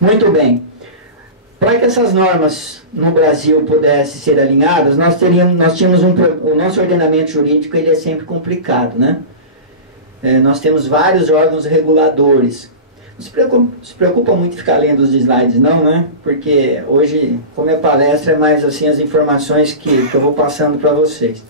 Muito bem. Para que essas normas no Brasil pudessem ser alinhadas, o nosso ordenamento jurídico ele é sempre complicado, né? Nós temos vários órgãos reguladores. Não se preocupa muito em ficar lendo os slides, não, né? Porque hoje, como é palestra, é mais assim as informações que eu vou passando para vocês.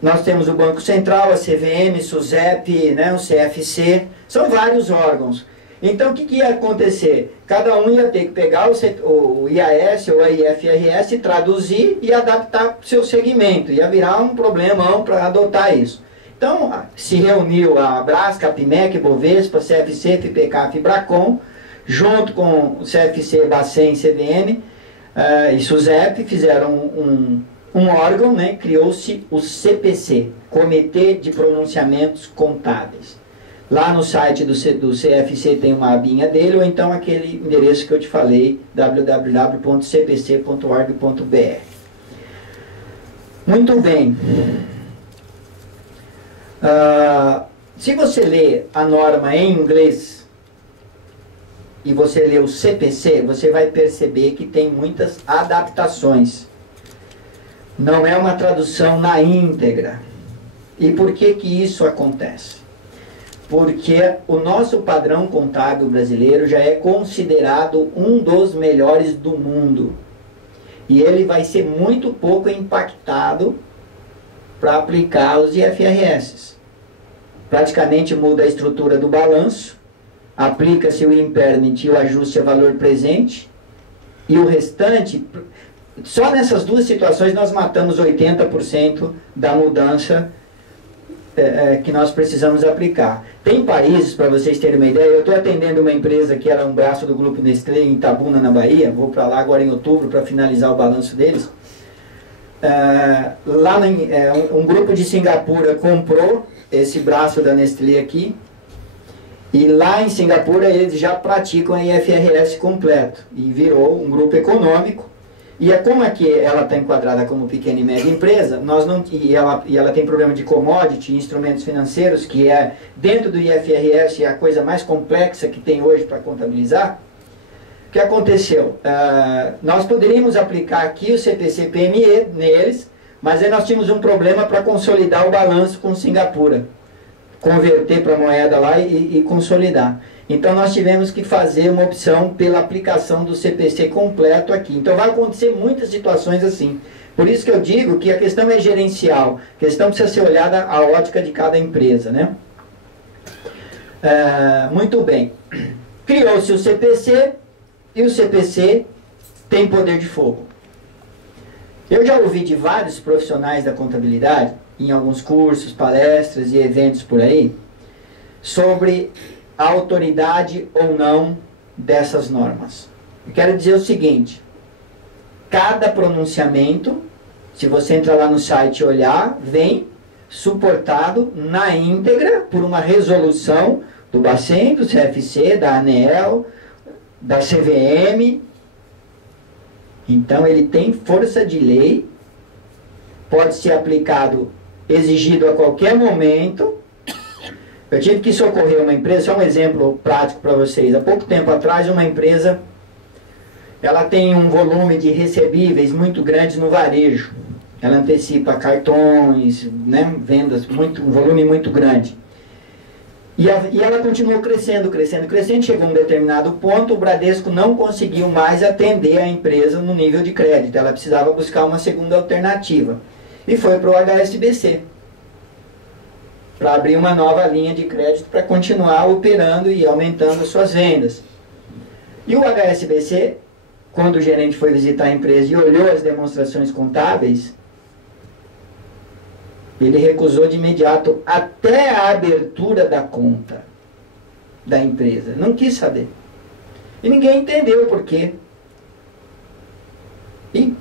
Nós temos o Banco Central, a CVM, SUSEP, né, o CFC, são vários órgãos. Então, o que ia acontecer? Cada um ia ter que pegar o IAS ou a IFRS, traduzir e adaptar para o seu segmento. Ia virar um problemão para adotar isso. Então, se reuniu a Brasca, a PIMEC, Bovespa, CFC, FIPECA, FIBRACON, junto com o CFC, Bacen, CVM e SUSEP, fizeram um órgão, né? Criou-se o CPC, Comitê de Pronunciamentos Contábeis. Lá no site do CFC tem uma abinha dele, ou então aquele endereço que eu te falei, www.cpc.org.br. Muito bem. Se você lê a norma em inglês e você lê o CPC, você vai perceber que tem muitas adaptações. Não é uma tradução na íntegra. E por que que isso acontece? Porque o nosso padrão contábil brasileiro já é considerado um dos melhores do mundo. E ele vai ser muito pouco impactado para aplicar os IFRS. Praticamente muda a estrutura do balanço, aplica-se o impairment e o ajuste a valor presente, e o restante, só nessas duas situações nós matamos 80% da mudança que nós precisamos aplicar. Tem países, para vocês terem uma ideia, eu estou atendendo uma empresa que era um braço do Grupo Nestlé em Itabuna, na Bahia, vou para lá agora em outubro para finalizar o balanço deles. Um grupo de Singapura comprou esse braço da Nestlé aqui, e lá em Singapura eles já praticam a IFRS completo, e virou um grupo econômico. E como aqui ela está enquadrada como pequena e média empresa, e ela tem problema de commodity, instrumentos financeiros, que é dentro do IFRS a coisa mais complexa que tem hoje para contabilizar. O que aconteceu? Nós poderíamos aplicar aqui o CPC-PME neles, mas aí nós tínhamos um problema para consolidar o balanço com Singapura, converter para a moeda lá e consolidar. Então nós tivemos que fazer uma opção pela aplicação do CPC completo aqui. Então vai acontecer muitas situações assim. Por isso que eu digo que a questão é gerencial. A questão precisa ser olhada a ótica de cada empresa, né? Muito bem. Criou-se o CPC e o CPC tem poder de fogo. Eu já ouvi de vários profissionais da contabilidade, em alguns cursos, palestras e eventos por aí, sobre a autoridade ou não dessas normas. Eu quero dizer o seguinte: cada pronunciamento, se você entrar lá no site e olhar, vem suportado na íntegra por uma resolução do Bacen, do CFC, da ANEEL, da CVM. Então ele tem força de lei, pode ser aplicado, exigido a qualquer momento. Eu tive que socorrer uma empresa, só um exemplo prático para vocês. Há pouco tempo atrás, uma empresa, ela tem um volume de recebíveis muito grande no varejo. Ela antecipa cartões, né, vendas, um volume muito grande. E ela continuou crescendo. Chegou a um determinado ponto, o Bradesco não conseguiu mais atender a empresa no nível de crédito. Ela precisava buscar uma segunda alternativa. E foi para o HSBC, para abrir uma nova linha de crédito para continuar operando e aumentando suas vendas. E o HSBC, quando o gerente foi visitar a empresa e olhou as demonstrações contábeis, ele recusou de imediato até a abertura da conta da empresa. Não quis saber. E ninguém entendeu por quê. E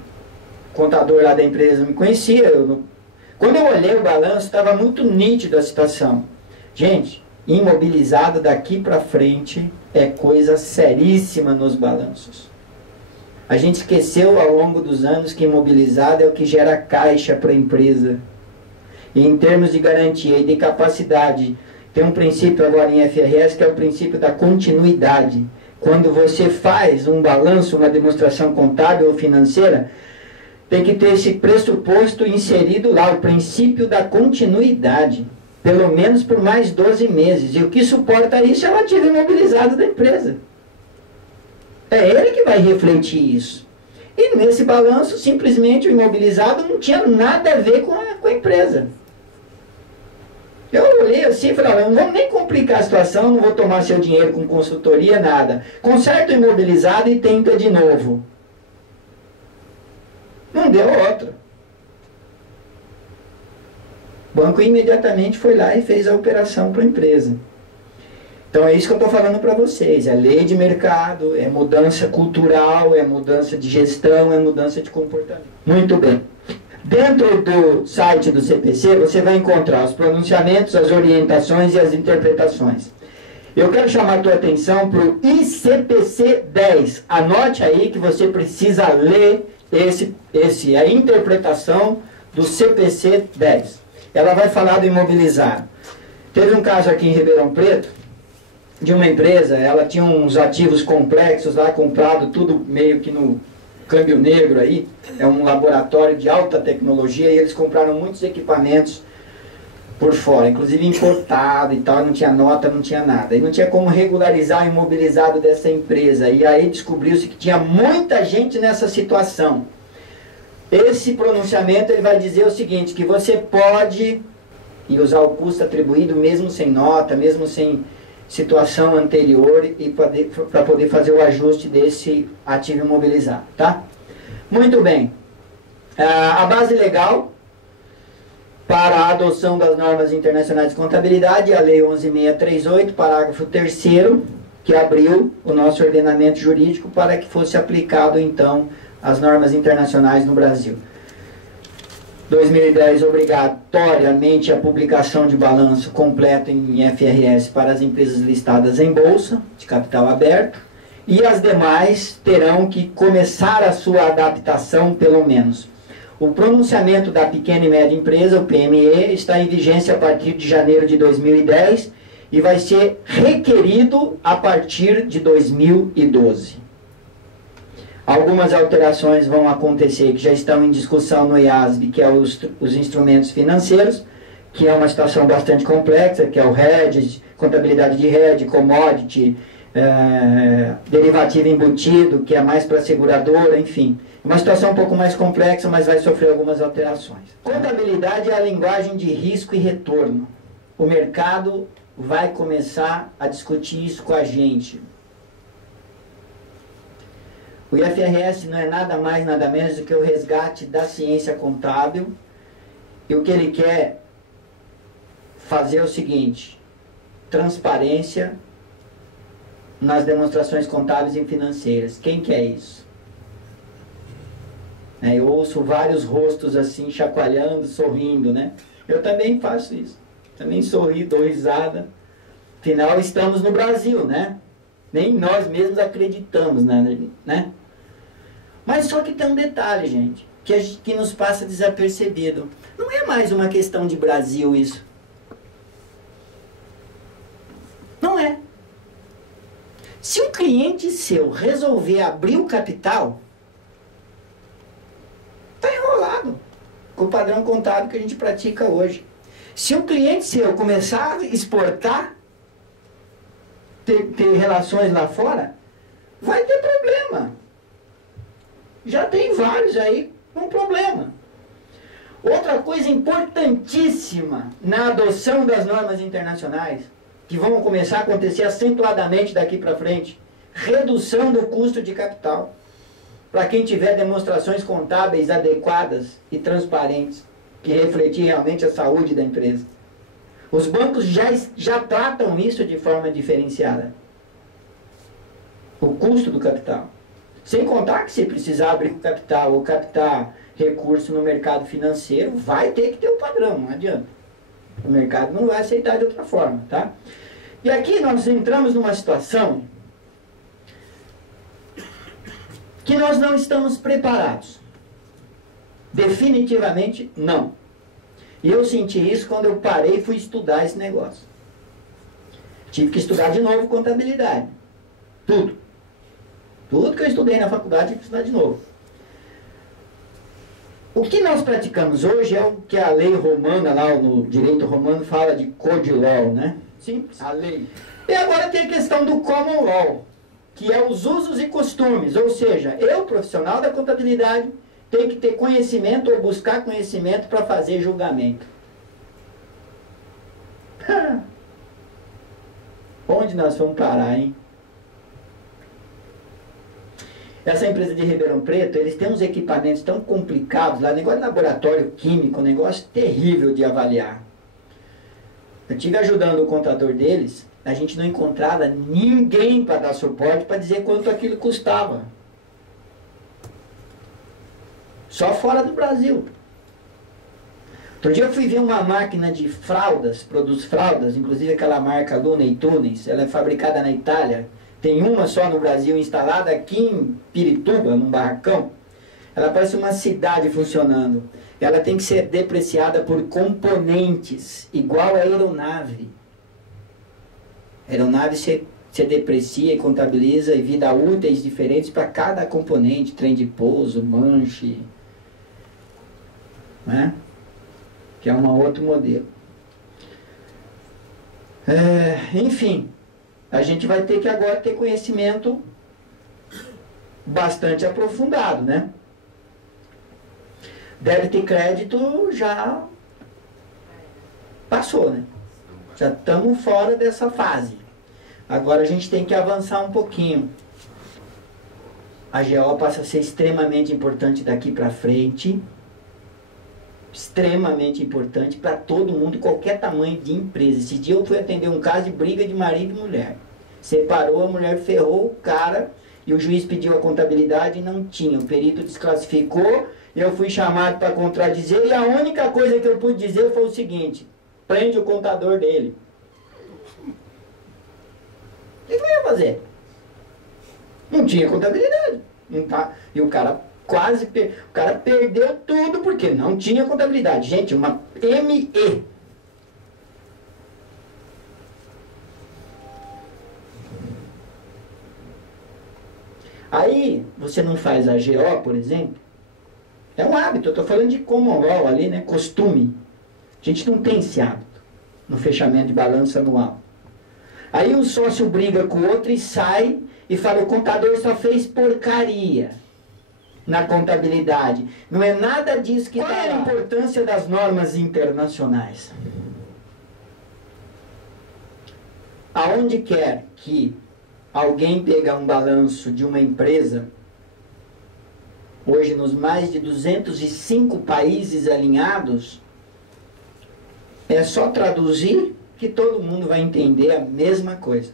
o contador lá da empresa me conhecia. Quando eu olhei o balanço, estava muito nítido a situação. Gente, imobilizado daqui para frente é coisa seríssima nos balanços. A gente esqueceu ao longo dos anos que imobilizado é o que gera caixa para a empresa. E em termos de garantia e de capacidade Tem um princípio agora em FRS que é o princípio da continuidade. Quando você faz um balanço, uma demonstração contábil ou financeira, tem que ter esse pressuposto inserido lá, o princípio da continuidade. Pelo menos por mais 12 meses. E o que suporta isso é o ativo imobilizado da empresa. É ele que vai refletir isso. E nesse balanço, simplesmente o imobilizado não tinha nada a ver com a empresa. Eu olhei assim e falei, não vamos nem complicar a situação, não vou tomar seu dinheiro com consultoria, nada. Conserta o imobilizado e tenta de novo. Não deu outra. O banco imediatamente foi lá e fez a operação para a empresa. Então é isso que eu estou falando para vocês. É lei de mercado, é mudança cultural, é mudança de gestão, é mudança de comportamento. Muito bem. Dentro do site do CPC, você vai encontrar os pronunciamentos, as orientações e as interpretações. Eu quero chamar a tua atenção para o ICPC 10. Anote aí que você precisa ler a interpretação do CPC 10. Ela vai falar do imobilizado. Teve um caso aqui em Ribeirão Preto, de uma empresa, ela tinha uns ativos complexos lá, comprado tudo meio que no câmbio negro aí, é um laboratório de alta tecnologia, e eles compraram muitos equipamentos por fora, inclusive importado e tal, não tinha nota, não tinha nada. E não tinha como regularizar o imobilizado dessa empresa, e aí descobriu-se que tinha muita gente nessa situação. Esse pronunciamento ele vai dizer o seguinte, que você pode usar o custo atribuído mesmo sem nota, mesmo sem situação anterior e para poder fazer o ajuste desse ativo imobilizado, tá? Muito bem. A base legal para a adoção das normas internacionais de contabilidade é a Lei 11.638, parágrafo 3º, que abriu o nosso ordenamento jurídico para que fosse aplicado, então, as normas internacionais no Brasil. 2010, obrigatoriamente a publicação de balanço completo em FRS para as empresas listadas em bolsa, de capital aberto, e as demais terão que começar a sua adaptação, pelo menos. O pronunciamento da pequena e média empresa, o PME, está em vigência a partir de janeiro de 2010 e vai ser requerido a partir de 2012. Algumas alterações vão acontecer que já estão em discussão no IASB, que é os instrumentos financeiros, que é uma situação bastante complexa, que é o hedge, contabilidade de hedge, commodity, derivativo embutido, que é mais para seguradora, enfim. Uma situação um pouco mais complexa, mas vai sofrer algumas alterações. Contabilidade é a linguagem de risco e retorno. O mercado vai começar a discutir isso com a gente. O IFRS não é nada mais, nada menos do que o resgate da ciência contábil. E o que ele quer fazer é o seguinte: transparência nas demonstrações contábeis e financeiras. Quem quer isso? Eu ouço vários rostos assim, chacoalhando, sorrindo, né? Eu também faço isso. Também sorri, dou risada. Afinal, estamos no Brasil, né? Nem nós mesmos acreditamos, né? Mas só que tem um detalhe, gente, que nos passa desapercebido. Não é mais uma questão de Brasil isso. Não é. Se um cliente seu resolver abrir o capital, está enrolado com o padrão contábil que a gente pratica hoje. Se um cliente seu começar a exportar, ter relações lá fora, vai ter problema. Já tem vários aí com problema. Outra coisa importantíssima na adoção das normas internacionais, que vão começar a acontecer acentuadamente daqui para frente, redução do custo de capital, para quem tiver demonstrações contábeis adequadas e transparentes, que refletir realmente a saúde da empresa. Os bancos já tratam isso de forma diferenciada. O custo do capital. Sem contar que se precisar abrir capital ou captar recurso no mercado financeiro, vai ter que ter o padrão, não adianta. O mercado não vai aceitar de outra forma, tá? E aqui nós entramos numa situação que nós não estamos preparados. Definitivamente não. E eu senti isso quando eu parei e fui estudar esse negócio. Tive que estudar de novo contabilidade. Tudo. Tudo que eu estudei na faculdade, tive que estudar de novo. O que nós praticamos hoje é o que a lei romana, lá no direito romano, fala de code law, né? Simples. A lei. E agora tem a questão do common law, que é os usos e costumes. Ou seja, eu, profissional da contabilidade, tenho que ter conhecimento ou buscar conhecimento para fazer julgamento. Onde nós vamos parar, hein? Essa empresa de Ribeirão Preto, eles têm uns equipamentos tão complicados lá, negócio de laboratório químico, um negócio terrível de avaliar. Eu estive ajudando o contador deles, a gente não encontrava ninguém para dar suporte para dizer quanto aquilo custava. Só fora do Brasil. Outro dia eu fui ver uma máquina de fraldas, produz fraldas, inclusive aquela marca Looney Tunes, ela é fabricada na Itália. Tem uma só no Brasil instalada aqui em Pirituba, num barracão. Ela parece uma cidade funcionando. Ela tem que ser depreciada por componentes, igual a aeronave. A aeronave você deprecia e contabiliza e vida úteis diferentes para cada componente, trem de pouso, manche, né? Que é um outro modelo. Enfim, a gente vai ter que agora ter conhecimento bastante aprofundado, né? Débito e crédito já passou, né? Já estamos fora dessa fase. Agora a gente tem que avançar um pouquinho. A GO passa a ser extremamente importante daqui para frente. Extremamente importante para todo mundo, qualquer tamanho de empresa. Esse dia eu fui atender um caso de briga de marido e mulher. Separou, a mulher ferrou o cara e o juiz pediu a contabilidade e não tinha. O perito desclassificou, eu fui chamado para contradizer e a única coisa que eu pude dizer foi o seguinte: prende o contador dele. O que eu ia fazer? Não tinha contabilidade. Não tá. E o cara o cara perdeu tudo porque não tinha contabilidade. Gente, uma ME. Aí, você não faz a GO, por exemplo. É um hábito, eu estou falando de common law ali, né? Costume. A gente não tem esse hábito no fechamento de balanço anual. Aí um sócio briga com o outro e sai e fala: o contador só fez porcaria na contabilidade. Não é nada disso que está lá. Qual é a importância das normas internacionais? Aonde quer que alguém pega um balanço de uma empresa, hoje nos mais de 205 países alinhados, é só traduzir que todo mundo vai entender a mesma coisa.